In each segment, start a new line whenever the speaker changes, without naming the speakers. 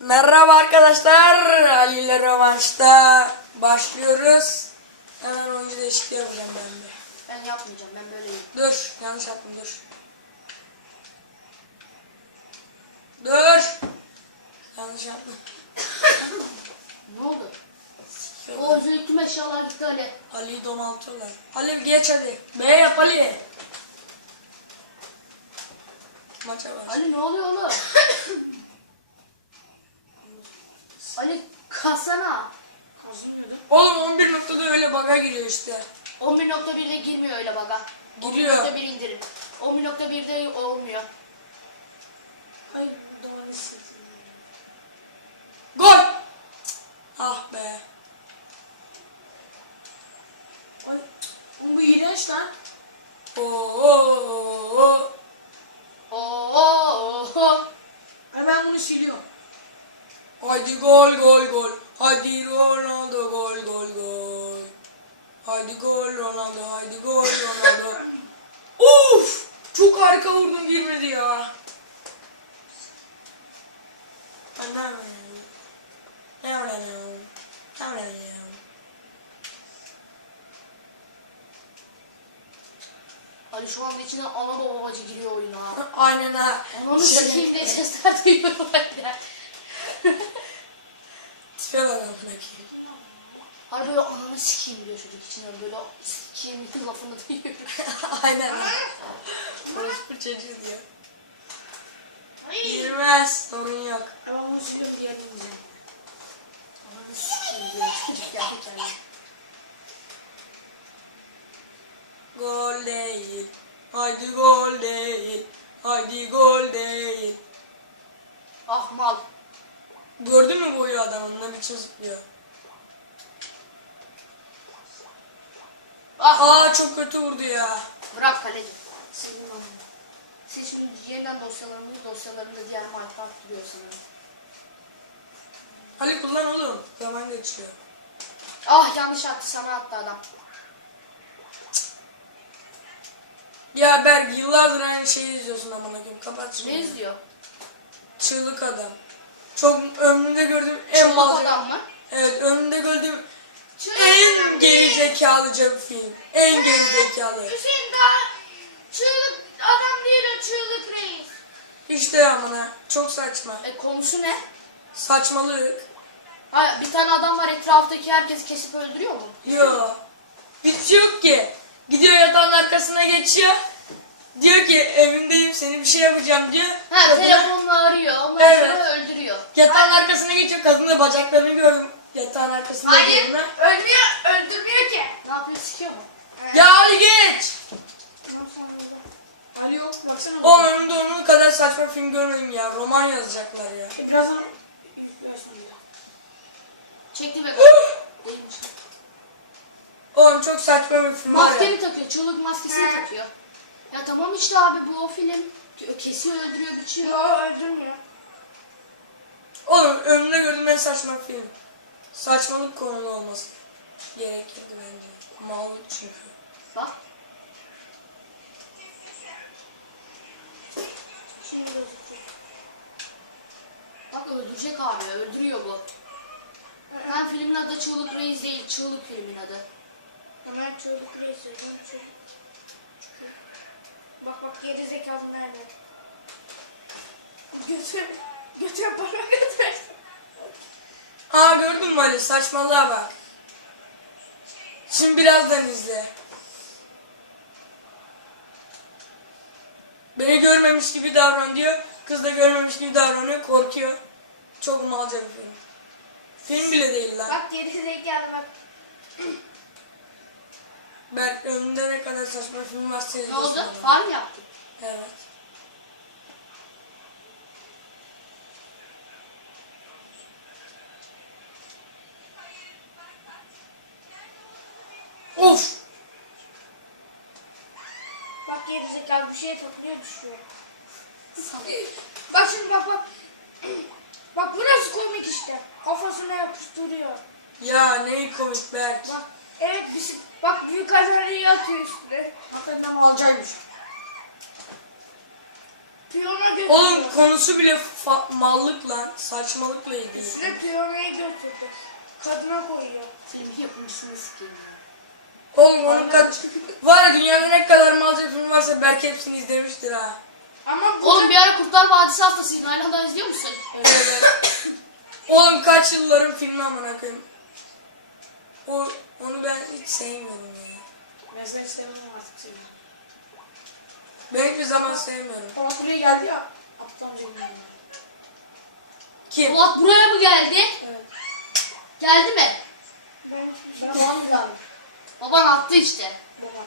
Merhaba arkadaşlar, Ali ile rövanşta başlıyoruz. Hemen oyuncu değişikliği yapacağım ben de.
Ben yapmayacağım, ben böyleyim.
Dur, yanlış yaptım, dur. Dur. Yanlış yaptım.
Ne oldu? O özürlük tüm eşyalar gitti Ali.
Ali'yi domaltıyorlar. Ali geç hadi. B yap Ali. Maça var.
Ali ne oluyor oğlum? Ali kalsana.
Oğlum 11 noktada öyle bug'a giriyor işte.
11.1'de girmiyor öyle baga.
Giriyor.
11.1 indirin. 11.1'de olmuyor.
Hayır, daha ne sıkıntı?
Gol. Ah be.
Ay, bu iğrenç lan.
Oo.
Oo.
Ay ben bunu siliyorum.
Haydi gol gol gol. Haydi Ronaldo gol gol gol. Haydi gol Ronaldo. Haydi gol Ronaldo. Uf! Çok harika vurdum, girmedi ya.
Ali şu anda içine ana babacı giriyor oyuna.
Aynen ha.
Ananı sikeyim diye sesler duyuyorum ben de.
Tipe bak amına koyayım.
Hani böyle ananı sikeyim diyor çocuk içinden böyle sikeyim lafını duyuyorum.
Aynen ha. Orospu çocuğu diyor.
Ay.
Girmez. Sorun yok.
Ay ben bunu siliyorum diye demeyeceğim.
Ananı sikeyim diyor çocuk gerçekten.
Gol değil. Haydi gol değil. Haydi gol değil.
Ah mal.
Gördün mü boyu adamın ne biçim zıplıyor?
Ah.
Aa çok kötü vurdu ya.
Bırak kaleci.
Sildim onu.
Siz şimdi yeniden dosyalarında diğer Minecraft duruyor sanırım.
Ali kullan oğlum. Zaman geçiyor.
Ah yanlış attı, sana attı adam.
Ya Berk yıllardır aynı şeyi izliyorsun amına koyayım. Kapat şunu.
Ne izliyor?
Çığlık adam. Çok ömrümde gördüğüm en
Çığlık
malzeme.
adam mı?
Evet, ömrümde gördüğüm en gerizekalıca bir film. En gerizekalı.
Hüseyin daha çığlık adam değil, o çığlık reis.
İşte amına çok saçma.
Konusu ne?
Saçmalık.
Ha, bir tane adam var etraftaki herkesi kesip öldürüyor mu?
Yo. Hiçbir şey yok ki. Gidiyor yatağın arkasına geçiyor. Diyor ki evimdeyim, seni bir şey yapacağım diyor.
Ha
Kadına-
telefonla arıyor, ondan
Evet.
sonra öldürüyor.
Yatağın arkasına geçiyor. Kadın da bacaklarını gördüm. Yatağın arkasında.
Hayır,
olduğuna.
öldürmüyor ki.
Ne yapıyor, sikiyor mu?
Ya Ali geç.
Ali yok, baksana.
O önümde onun kadar saçma film görmedim ya. Roman yazacaklar ya.
Birazdan yüklersin ya.
Çekti be. Değilmiş.
Oğlum çok saçma bir film var
Maske
ya.
mi takıyor? Çığlık maskesini takıyor. Ya tamam işte abi, bu o film. Kesiyor, öldürüyor, biçiyor.
Yok, öldürmüyor.
Oğlum önümde gördüğüm en saçma film. Saçmalık konulu olması gerekirdi bence. Mallık çünkü.
Bak.
Şimdi gözüküyor.
Bak öldürecek abi, öldürüyor bu. Ben filmin adı Çığlık Reis değil, Çığlık filmin adı.
Hemen çığlık reis söyleyeceğim. Bak geri zekalı nerede? Götür bana götür.
Aa gördün mü Ali? Saçmalığa bak. Şimdi birazdan izle. Beni görmemiş gibi davran diyor. Kız da görmemiş gibi davranıyor. Korkuyor. Çok malca bir film. Film bile değil lan.
Bak geri zekalı bak.
Berk önünde ne kadar saçma film varsa
Ne
izliyorsun
oldu?
onu.
Far mı yaptın?
Evet. Of!
Bak geri zekalı bir şey topluyor, düşüyor. Bak şimdi bak. Bak burası komik işte. Kafasına yapıştırıyor.
Ya ne komik Berk.
Bak evet bak büyük hazineyi atıyor üstüne. Hakikaten malcaymış. piyona götürdü.
Oğlum konusu bile mallıkla, saçmalıkla ilgili.
Size piyonaya götürdü. Kadına koyuyor.
Filmin yapımcısını sikeyim ya.
Oğlum onun var ya dünyada ne kadar malca film varsa belki hepsini izlemiştir ha.
Ama bu
Oğlum bir ara Kurtlar Vadisi haftasıydı. Aynı anda izliyor musun?
Evet. Oğlum kaç yılların filmi amına koyayım. Onu ben hiç sevmiyorum ya.
Ben seni sevmem artık seni.
Ben hiçbir zaman sevmiyorum.
Ama buraya geldi ya. Aptal Cemil.
Kim?
Polat buraya mı geldi?
Evet.
Geldi mi?
Ben babam lazım.
Baban attı işte.
Babam.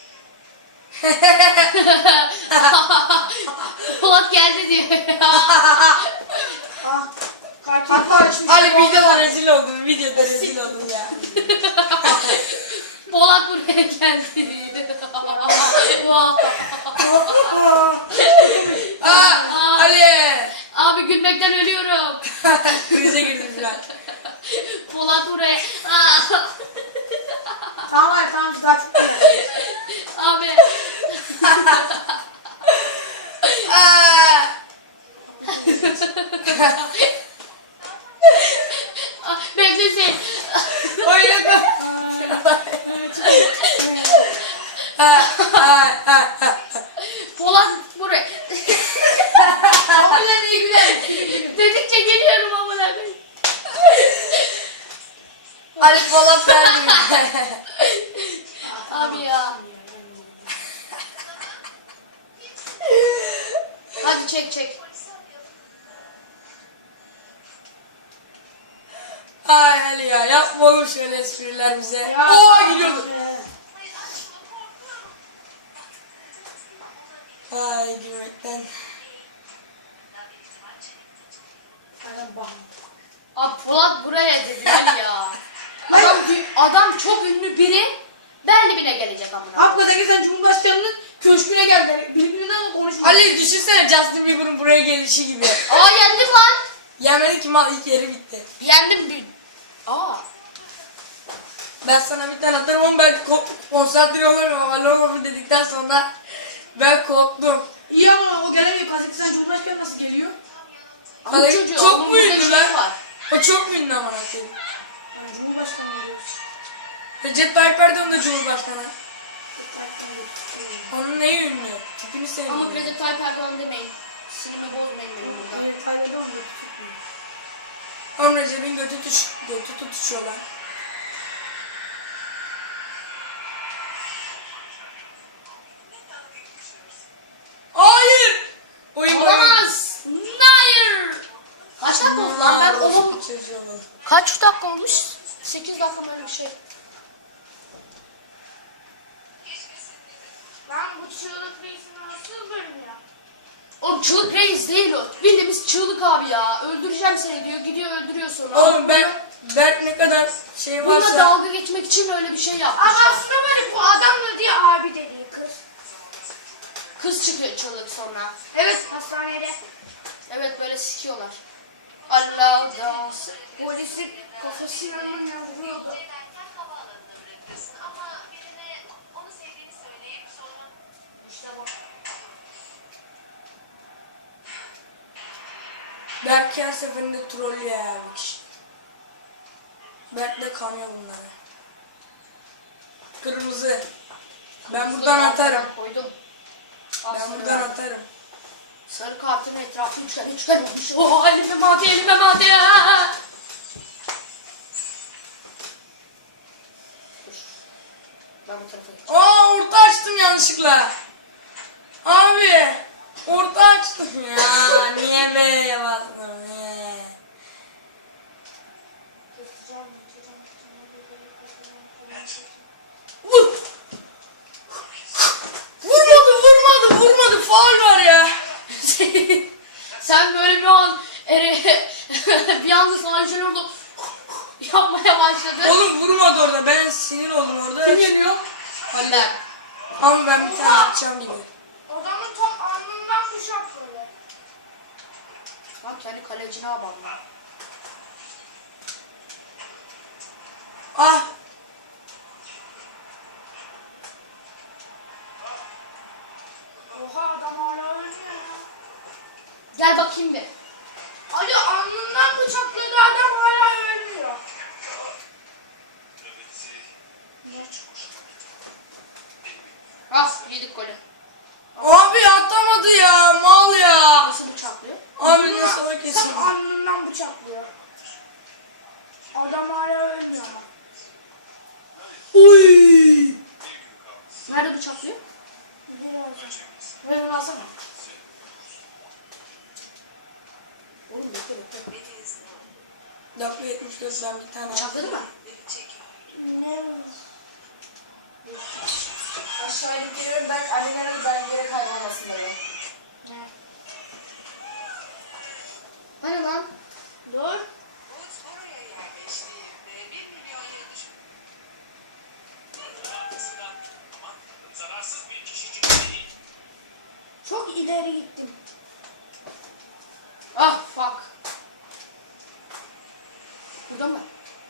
Polat geldi diyor.
Ah. Hatta açmış.
Ali videoda rezil oldun, videoda rezil oldun ya.
Polat buraya geldi.
Ali!
Abi gülmekten ölüyorum.
Krize girdim biraz.
Polat buraya.
Tamam hayır tamam siz daha çok
Abi. Beklesin.
Oyna koy.
Polat buraya.
Abla ne güzel.
Dedikçe geliyorum amına koyayım.
Ali Polat verdim.
Abi ya. Hadi çek çek.
Ay Ali ya yapma oğlum şöyle espriler bize.
Ya,
Oo gidiyordu. Ay gülmekten.
Hadi bakın.
Abi Polat buraya dediler ya. Adam çok ünlü biri. Ben dibine gelecek amına.
Hakikaten sen Cumhurbaşkanı'nın köşküne geldi. Birbirinden konuşma.
Ali düşünsene Justin Bieber'ın buraya gelişi gibi.
Aa yendim lan.
Yemedi ki mal ilk yeri bitti.
Yendim bir. Aa.
Ben sana bir tane atarım ama belki konsantre olurum ama Lolo dedikten sonra ben korktum.
İyi ama o gelemiyor. Kazakistan Cumhurbaşkanı nasıl geliyor?
Bu
Hani
çocuğu,
çok
onun
mu
burada
ünlü
şey
lan?
var.
O çok mu ünlü ama koyayım.
Yani Cumhurbaşkanı diyoruz.
Recep Tayyip Erdoğan da Cumhurbaşkanı. Onun neyi ünlü? Tipini
Ama
sevmiyorum.
Recep Tayyip Erdoğan demeyin. Sinirimi bozmayın benim burada.
İtalya'da olmuyor.
Oğlum Recep'in götü tutuşuyor lan. Hayır! Oyun
Olamaz. Hayır. Kaç dakika oldu lan? Ben oğlum. Kaç dakika olmuş? 8 dakika böyle bir şey.
Lan bu çığlık reisinin nasıl bölüm ya?
Oğlum çığlık reis değil o. Bildiğimiz çığlık abi ya. Öldüreceğim seni diyor. Gidiyor öldürüyor sonra.
Oğlum ben ne kadar şey
Bununla
varsa...
dalga geçmek için öyle bir şey yapmış.
Ama aslında böyle bu adamla diye abi dediği kız.
Kız çıkıyor çığlık sonra.
Evet hastanede.
Evet böyle sikiyorlar. Allah dans.
Polisin kafasına mı ne vuruyordu? İşte bu.
Berk her seferinde trollüyor ya bir kişi. Berk de kanıyor bunlara. Kırmızı. Ben buradan atarım.
Koydum.
Ben buradan atarım.
Sarı kartın etrafı üçgen olmuş. Oh elime mate elime mate. Dur. Ben bu tarafa geçeyim.
Orta açtım yanlışlıkla. Abi. Orta açtım ya. Niye böyle yaptın? Niye? Vur. Vurmadı. Faul var ya.
Sen böyle bir an bir anda sana şöyle oldu. Yapmaya başladı.
Oğlum vurmadı orada. Ben sinir oldum orada.
Kim yeniyor?
Allah. Ama ben bir tane atacağım gibi.
Adamın top alnından kuşak böyle.
Lan kendi kalecine bağlı.
Ah.
Oha adam hala ölmüyor ya.
bakayım bir.
Ali alnından bıçakladı adam hala ölmüyor.
Ah yedik golü.
Abi atamadı ya mal ya.
Nasıl bıçaklıyor?
Abi nasıl
Tam
kesin?
alnından bıçaklıyor. Adam hala ölmüyor ama.
Uy.
Nerede bıçaklıyor?
Ne lazım?
Ver onu alsana. Oğlum bekle bekle.
Dakika 74 ben bir tane
Bıçakladı mı?
Ne lazım?
Aşağıya gidiyorum ben annelere belgelere kaybolmasın diye.
Ne?
Hani lan?
Dur. Çok ileri gittim.
Ah fuck. Burada mı?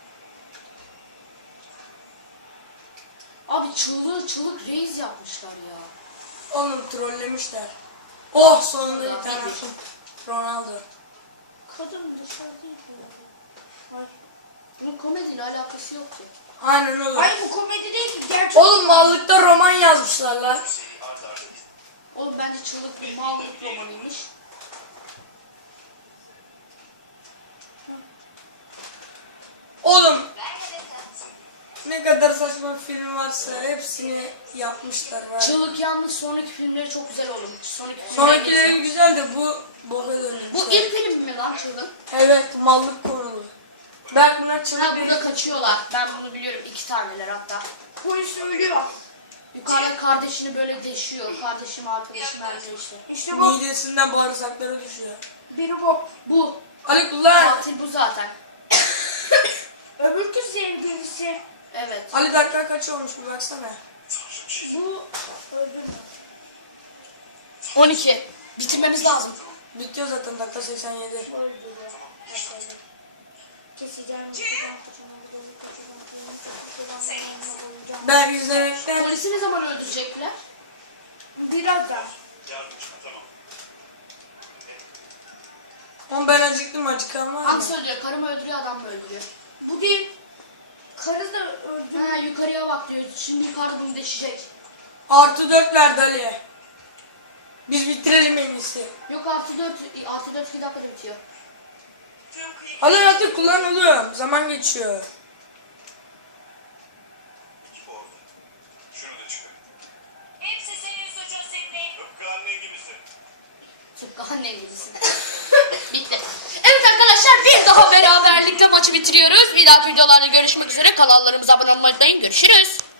Abi çığlık reis yapmışlar ya.
Oğlum trollemişler. Oh sonunda bir
Ya,
tane
hadi.
attım. Ronaldo.
Kadın dışarıdaydı. Ay.
Bunun komediyle alakası yok ki.
Aynen oğlum.
Ay bu komedi değil ki gerçek.
Oğlum mallıkta roman yazmışlar lan.
Oğlum bence çığlık bir mağlup romanıymış.
Oğlum ne kadar saçma film varsa hepsini yapmışlar var.
Çığlık yalnız sonraki filmleri çok güzel olur. Sonraki filmleri
Sonrakileri güzel de bu boka dönmüşler.
Bu ilk film mi lan çığlık?
Evet mallık konulu. Ben bunlar
Ha
çılgın
burada kaçıyorlar. Ben bunu biliyorum. 2 taneler hatta.
Polis ölüyor.
Yukarıda kardeşini böyle deşiyor. Kardeşim arkadaşım her ne işte.
İşte bu.
midesinden bağırsakları düşüyor.
Biri bu.
Bu.
Ali kullan.
Katil bu zaten.
Öbür kız sevgilisi.
Evet.
Ali dakika kaç olmuş bir baksana.
Bu öldürme.
12. Bitirmemiz lazım.
Bitiyor zaten dakika 87.
Öldürüyor. Keseceğim. Keseceğim.
Ben izlemekten
Polisi ne zaman öldürecekler?
Birazdan.
Oğlum ben acıktım acıkan var mı?
Hangisi öldürüyor? Karı mı öldürüyor, adam mı öldürüyor?
Bu değil. Karı da öldürüyor.
Ha yukarıya bak diyor. Şimdi yukarıda bunu deşecek.
Artı 4 verdi Ali. Biz bitirelim en iyisi.
Yok artı 4. Artı 4 2 dakikada bitiyor.
Hadi hadi kullan oğlum. Zaman geçiyor.
Şunu da çıkar.
Hepsi senin suçun Sidney.
Tıpkı annen gibisin.
Tıpkı annem gibisin. Bitti. Evet arkadaşlar bir daha beraberlikle maçı bitiriyoruz. Bir dahaki videolarda görüşmek üzere. Kanallarımıza abone olmayı unutmayın. Görüşürüz.